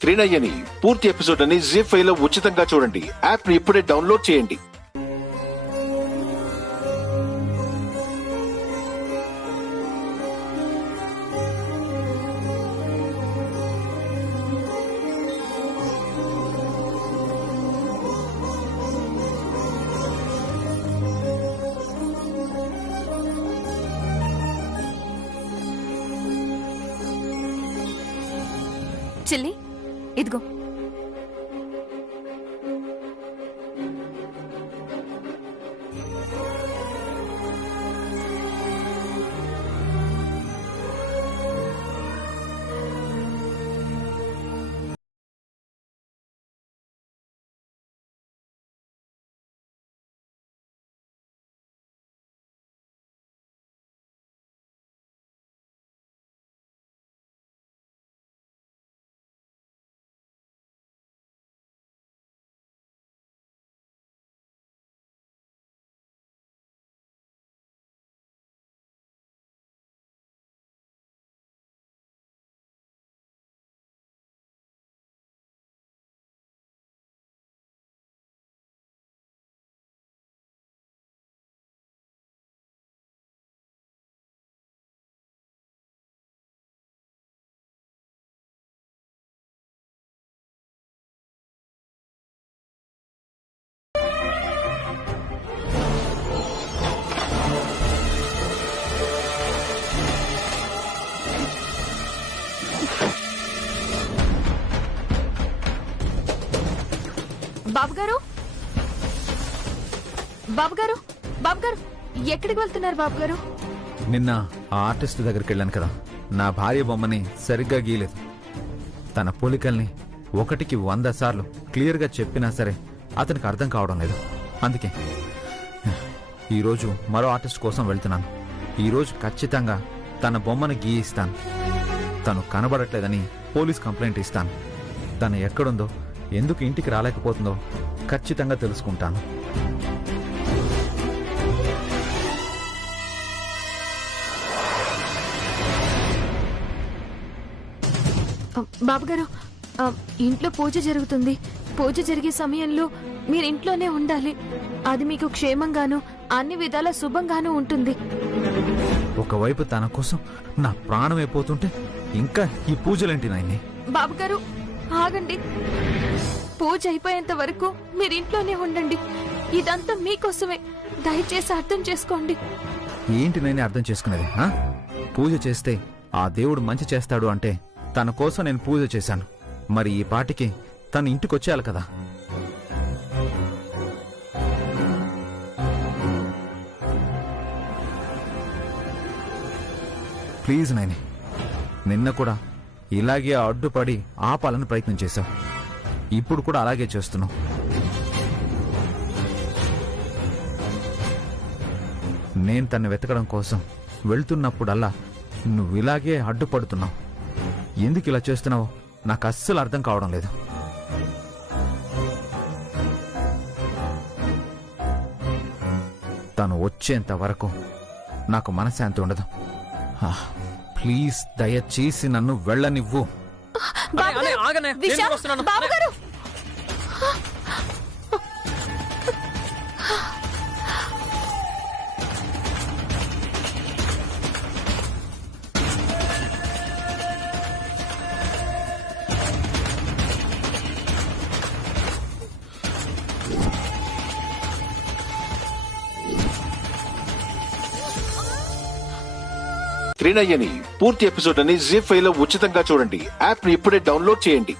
త్రినయ్యని పూర్తి ఎపిసోడ్ అని జీ5 లో ఉచితంగా చూడండి. యాప్ ని ఇప్పుడే డౌన్లోడ్ చేయండి. చిల్లి ఇదిగో. బాబుగారు, బాబుగారు, బాబుగారు, ఎక్కడికి వెళ్తున్నారు బాబుగారు? నిన్న ఆ ఆర్టిస్ట్ దగ్గరికి వెళ్ళాను కదా, నా భార్య బొమ్మని సరిగ్గా గీయలేదు. తన పోలికల్ని 1కి 100 సార్లు క్లియర్గా చెప్పినా సరే అతనికి అర్థం కావడం లేదు. అందుకే ఈరోజు మరో ఆర్టిస్ట్ కోసం వెళ్తున్నాను. ఈరోజు ఖచ్చితంగా తన బొమ్మను గీయిస్తాను. తను కనబడట్లేదని పోలీస్ కంప్లైంట్ ఇస్తాను. తను ఎక్కడుందో, ఎందుకు ఇంటికి రాలేకపోతుందో ఖచ్చితంగా తెలుసుకుంటాను. బాబుగారు, ఇంట్లో పూజ జరుగుతుంది. పూజ జరిగే సమయంలో మీరు ఇంట్లోనే ఉండాలి. అది మీకు క్షేమంగాను అన్ని విధాల శుభంగాను ఉంటుంది. ఒకవైపు తన కోసం నా ప్రాణం అయిపోతుంటే ఇంకా ఈ పూజలేంటి నాయన్ని? బాబుగారు ఆగండి. పూజ అయిపోయేంత వరకు మీరు ఇంట్లోనే ఉండండి. ఇదంతా మీకోసమే. దయచేసి అర్థం చేసుకోండి. ఏంటి నేను అర్థం చేసుకునేది? పూజ చేస్తే ఆ దేవుడు మంచి చేస్తాడు అంటే తన కోసం నేను పూజ చేశాను. మరి ఈ పాటికి తను ఇంటికొచ్చేయాలి కదా. ప్లీజ్ నాయని, నిన్న కూడా ఇలాగే అడ్డుపడి ఆపాలని ప్రయత్నం చేశావు. ఇప్పుడు కూడా అలాగే చేస్తున్నావు. నేను తన్ని వెతకడం కోసం వెళ్తున్నప్పుడల్లా నువ్వు ఇలాగే అడ్డుపడుతున్నావు. ఎందుకు ఇలా చేస్తున్నావో నాకు అస్సలు అర్థం కావడం లేదు. తను వచ్చేంత వరకు నాకు మనశ్శాంతి ఉండదు. ప్లీజ్ దయచేసి నన్ను వెళ్ళనివ్వు. బాబుగారు, త్రినయ్యని పూర్తి ఎపిసోడ్ అని జీ5 లో ఉచితంగా చూడండి. యాప్ ని ఇప్పుడే డౌన్లోడ్ చేయండి.